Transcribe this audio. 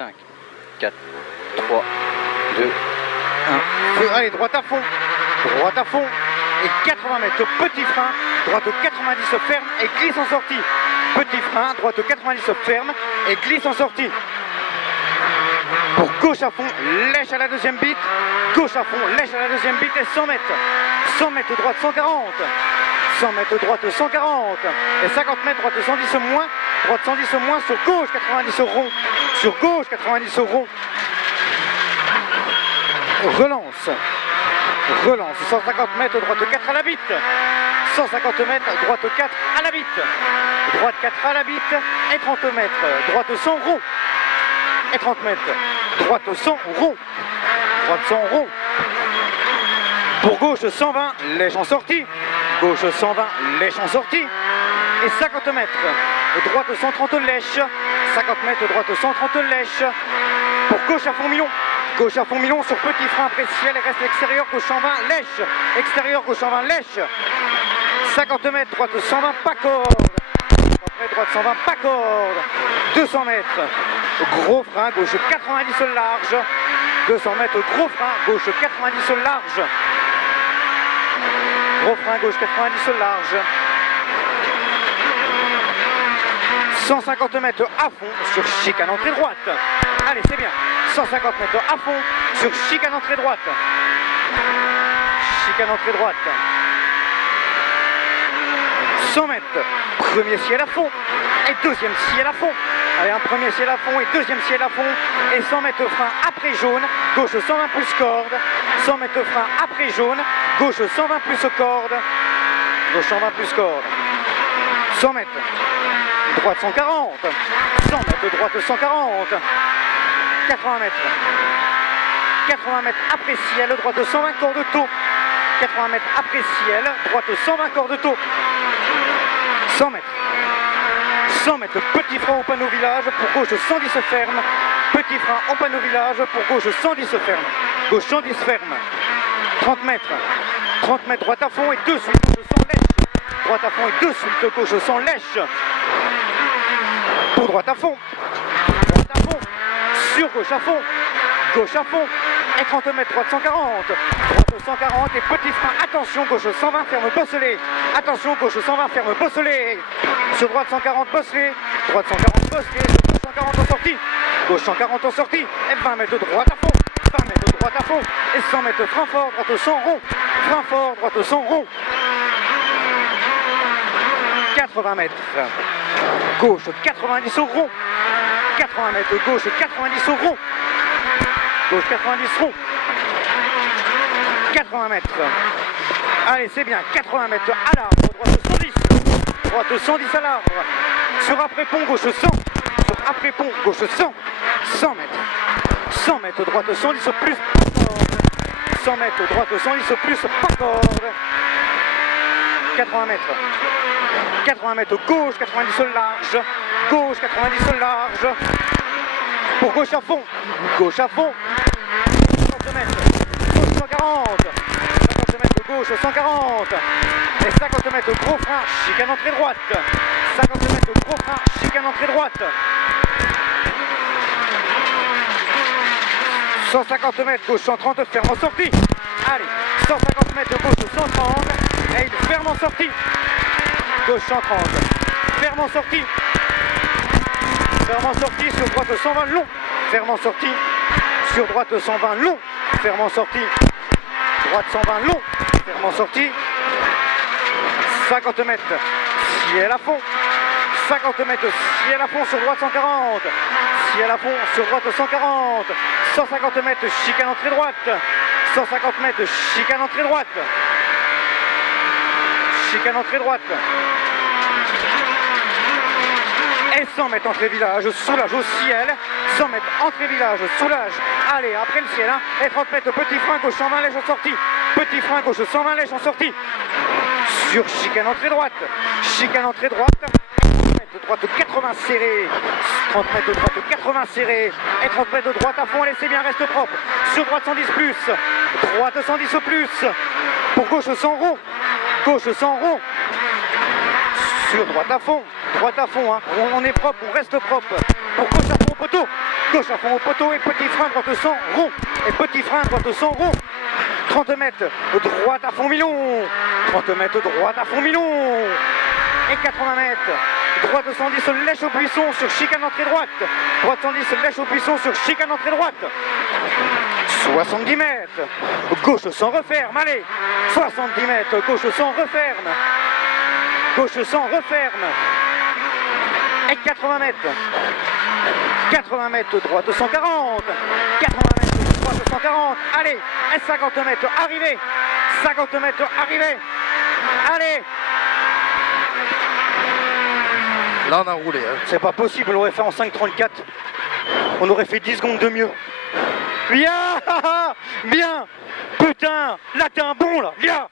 5, 4, 3, 2, 1. Feu. Allez, droite à fond. Droite à fond. Et 80 mètres. Petit frein. Droite 90 ferme et glisse en sortie. Petit frein. Droite 90 ferme et glisse en sortie. Pour gauche à fond, lèche à la deuxième bite. Gauche à fond, lèche à la deuxième bite et 100 mètres. 100 mètres droite 140. 100 mètres droite 140. Et 50 mètres droite 110 moins. Droite 110 moins sur gauche 90 au rond. Sur gauche 90 au rond. Relance. Relance. 150 mètres droite 4 à la bite. 150 mètres droite 4 à la bite. Droite 4 à la bite et 30 mètres. Droite 100 rond. Et 30 mètres. Droite 100 rond. Droite 100 rond. Pour gauche 120, lèche en sortie. Gauche 120, lèche en sortie. Et 50 mètres. Droite 130 lèche. 50 mètres, droite 130 lèche. Pour gauche à fond Milon. Gauche à fond Milon sur petit frein après ciel et reste extérieur, gauche 120, lèche. Extérieur, gauche 120, lèche. 50 mètres, droite 120, pas corde. Après droite 120, pas corde. 200 mètres. Gros frein, gauche 90 large. 200 mètres, gros frein, gauche 90 large. Gros frein, gauche 90 large. 150 mètres à fond sur chicane entrée droite. Allez, c'est bien. 150 mètres à fond sur chicane entrée droite. Chicane entrée droite. 100 mètres. Premier ciel à fond et deuxième ciel à fond. Allez, un premier ciel à fond et deuxième ciel à fond. Et 100 mètres frein après jaune. Gauche 120 plus corde. 100 mètres frein après jaune. Gauche 120 plus corde. Gauche 120 plus corde. 100 mètres. Droite 140. 100 mètres droite 140. 80 mètres. 80 mètres après ciel. Droite 120 corps de taux. 80 mètres après ciel. Droite 120 corps de taux. 100 mètres. 100 mètres, petit frein au panneau village, pour gauche 110 ferme, petit frein au panneau village, pour gauche 110 ferme, gauche 110 ferme, 30 mètres, 30 mètres droite à fond et 2 suites, gauche sans lèche, droite à fond et 2 suites, gauche sans lèche, pour droite à fond, sur gauche à fond, et 30 mètres, droite 140, droite 140 et petit frein, attention, gauche 120, ferme bosselé, attention, gauche 120, ferme bosselé, sur droite 140 bosselé, droite 140 bosselé, gauche 140 en sortie, gauche 140 en sortie, et 20 mètres droite à fond, 20 mètres droite à fond, et 100 mètres frein fort, droite 100 rond, frein fort, droite 100 rond, 80 mètres, gauche 90 au rond, 80 mètres, gauche 90 au rond, gauche 90 rond, 80 mètres, allez c'est bien, 80 mètres à l'arbre, droite 110, droite 110 à l'arbre, sur après-pont, gauche 100, sur après-pont, gauche 100, 100 mètres, 100 mètres, droite 110 au plus, 100 mètres, droite 110 au plus, pas corde, 80 mètres, 80 mètres, gauche 90 large, gauche 90 large, pour gauche à fond, 50 mètres, gauche 140, 50 mètres, gauche 140, et 50 mètres, gros frein, chicane entrée droite, 50 mètres, gros frein, chicane entrée droite, 150 mètres, gauche 130, ferme en sortie, allez, 150 mètres, gauche 130, et il ferme en sortie, gauche 130, ferme en sortie, ferme en sortie, sur droite 120 long, ferme en sortie, sur droite 120 long, ferme en sortie, droite 120 long, ferme en sortie, 50 mètres, ciel à fond, 50 mètres, ciel à fond sur droite 140, ciel à fond sur droite 140, 150 mètres, chicane entrée droite, 150 mètres, chicane entrée droite, chicane entrée droite, et 100 mètres entrée village, soulage au ciel, 100 mètres entrée village, soulage, allez après le ciel, hein, et 30 mètres, petit frein, gauche 120 lèche en sortie, petit frein, gauche 120 lèche en sortie, sur chicane entrée droite, 30 mètres droite 80 serré, 30 mètres droite 80 serré, et 30 mètres de droite à fond, allez c'est bien, reste propre, sur droite 110 plus, droite 110 au plus, pour gauche 100 rond, gauche 100 rond, sur droite à fond, hein. On est propre, on reste propre, pour gauche à fond poteau, gauche à fond au poteau et petit frein droite au 100 rond. Et petit frein droite au 100 rond. 30 mètres, droite à fond Milon. 30 mètres, droite à fond Milon. Et 80 mètres, droite 110, lèche au buisson sur chicane entrée droite. Droite 110, lèche au buisson sur chicane entrée droite. 70 mètres, gauche sans referme, allez. 70 mètres, gauche sans referme. Gauche sans referme. Et 80 mètres. 80 mètres, droite 140. 80 mètres, droite 140. Allez, et 50 mètres, arrivée. 50 mètres, arrivée. Allez. Là, on a roulé. Hein. C'est pas possible, on l'aurait fait en 5,34. On aurait fait 10 secondes de mieux. Bien. Bien. Putain, là t'es un bon là. Bien.